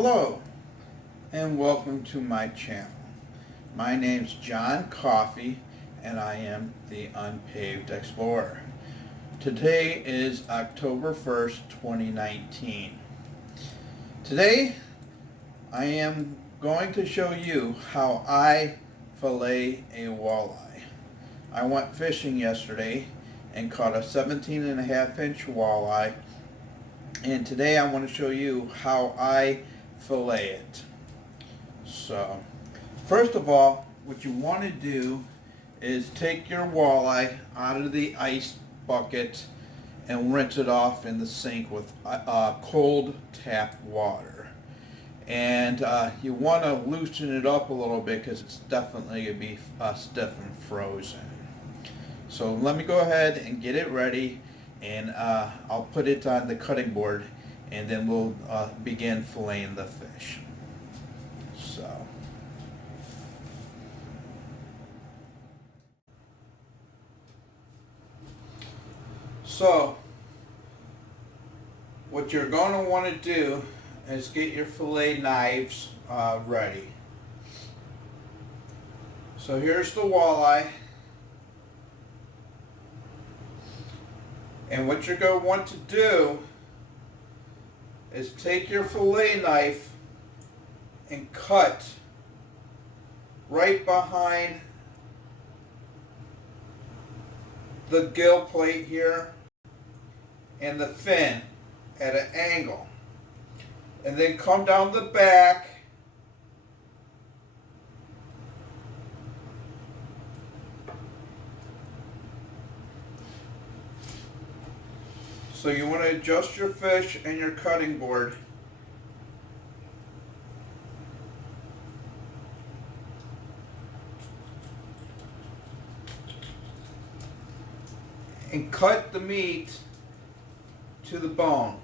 Hello and welcome to my channel. My name's John Coffey and I am the Unpaved Explorer. Today is October 1st, 2019. Today I am going to show you how I fillet a walleye. I went fishing yesterday and caught a 17.5-inch walleye, and today I want to show you how I fillet it. So first of all, what you want to do is take your walleye out of the ice bucket and rinse it off in the sink with cold tap water. And you want to loosen it up a little bit because it's definitely going to be stiff and frozen. So let me go ahead and get it ready, and I'll put it on the cutting board, and then we'll begin filleting the fish. So what you're going to want to do is get your fillet knives ready. So here's the walleye, and what you're going to want to do is take your fillet knife and cut right behind the gill plate here and the fin at an angle, and then come down the back so you want to adjust your fish and your cutting board. And cut the meat to the bone.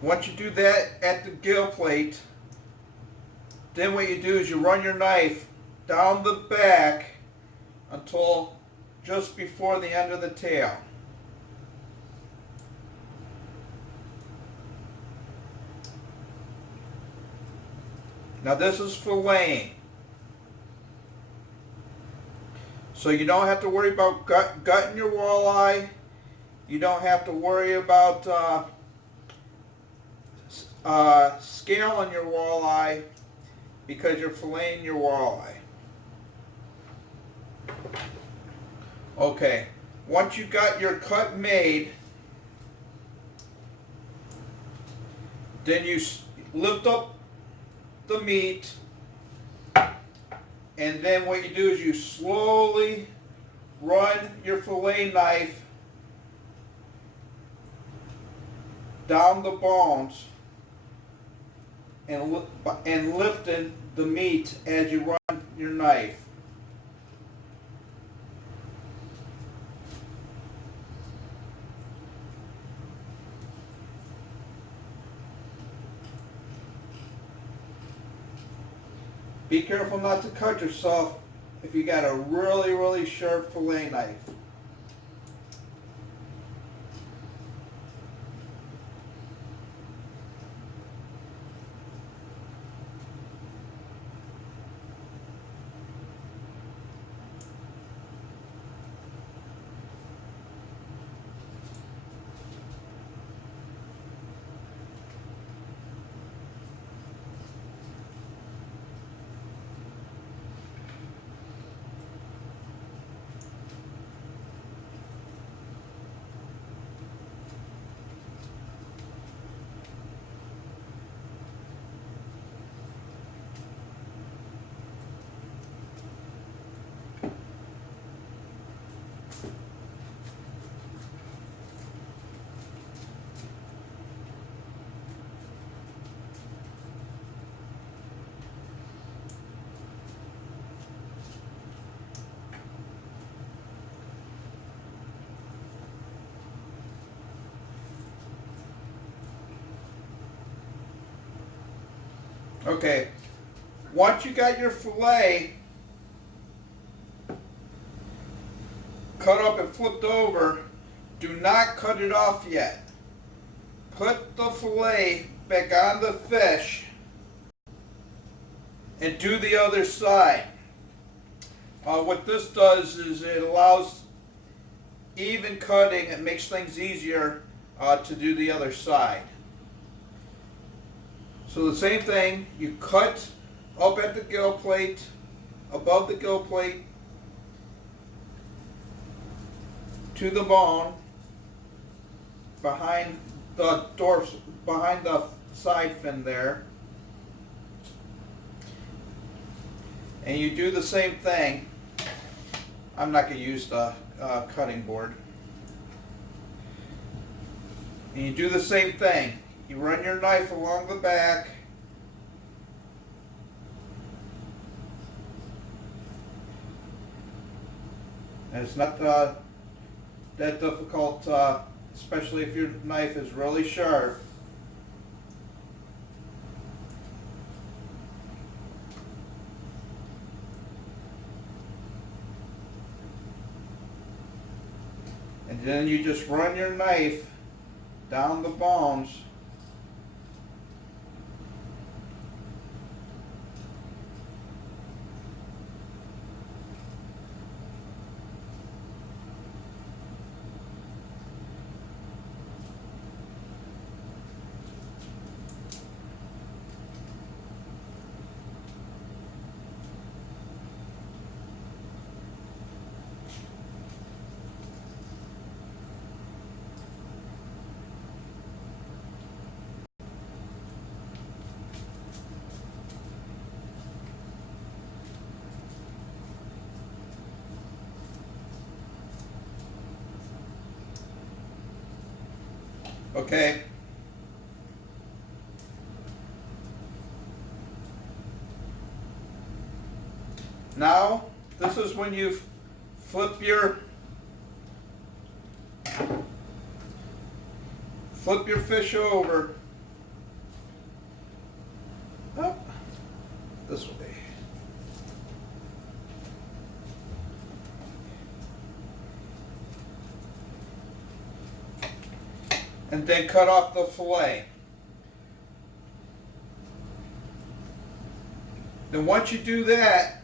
Once you do that at the gill plate, then what you do is you run your knife down the back until just before the end of the tail. Now this is filleting. So you don't have to worry about gutting your walleye. You don't have to worry about scaling your walleye because you're filleting your walleye. Okay, once you got your cut made, then you lift up the meat, and then what you do is you slowly run your fillet knife down the bones and lifting the meat as you run your knife. Be careful not to cut yourself if you got a really sharp fillet knife. Okay, once you got your fillet cut up and flipped over, do not cut it off yet. put the fillet back on the fish and do the other side. What this does is it allows even cutting. It makes things easier to do the other side. So the same thing, you cut up at the gill plate, above the gill plate, to the bone, behind the behind the side fin there. And you do the same thing. I'm not going to use the cutting board. And you do the same thing. You run your knife along the back. And it's not that difficult, especially if your knife is really sharp. And then you just run your knife down the bones. Okay. Now, this is when you flip your fish over. Oh, this way. And then cut off the fillet. Then once you do that,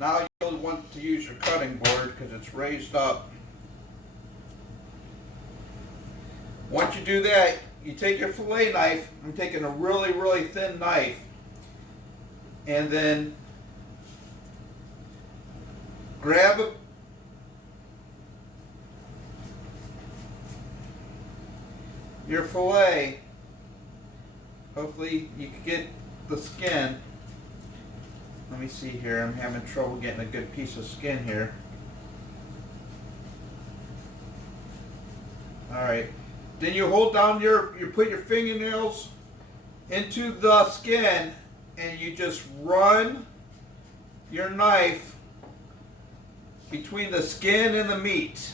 now you'll want to use your cutting board because it's raised up. Once you do that, you take your fillet knife. I'm taking a really, really thin knife. And then grab your fillet. Hopefully you can get the skin. Let me see here. I'm having trouble getting a good piece of skin here. Alright. Then you hold down you put your fingernails into the skin and you just run your knife between the skin and the meat.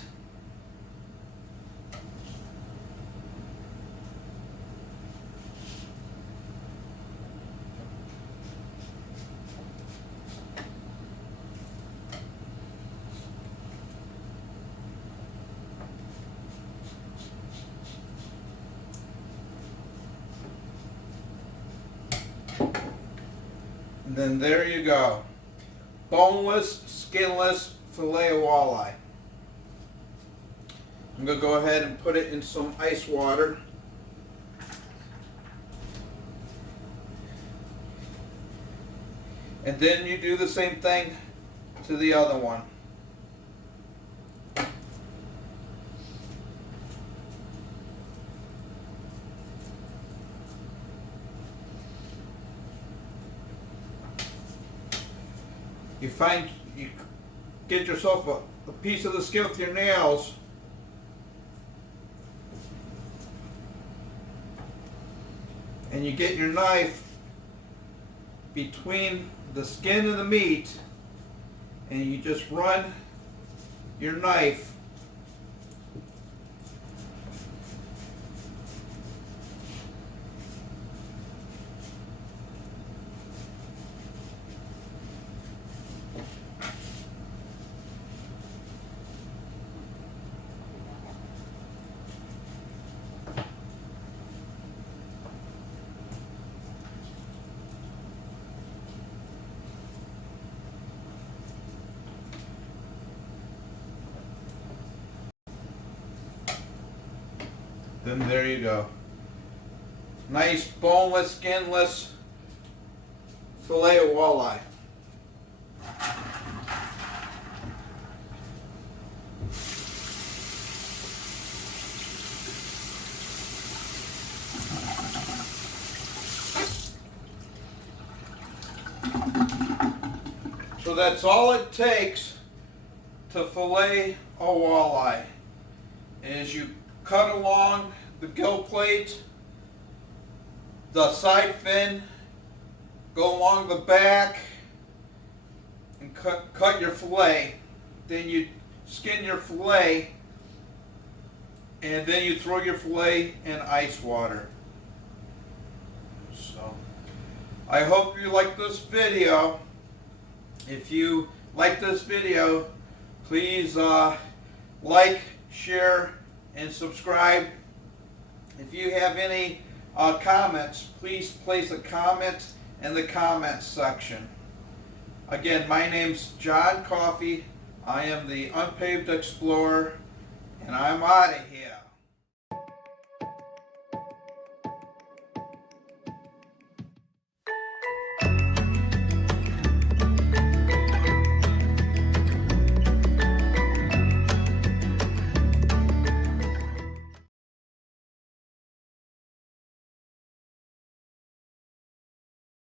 And then there you go. Boneless, skinless fillet of walleye. I'm going to go ahead and put it in some ice water. And then you do the same thing to the other one. You get yourself a piece of the skin with your nails. And you get your knife between the skin and the meat, and you just run your knife Then there you go. Nice boneless, skinless fillet of walleye. So that's all it takes to fillet a walleye, is you cut along the gill plate, the side fin, go along the back, and cut your fillet. Then you skin your fillet, and then you throw your fillet in ice water. So, I hope you like this video. If you like this video, please like, share, and subscribe. If you have any comments, please place a comment in the comments section. Again, my name's John Coffey. I am the Unpaved Explorer, and I'm out of here.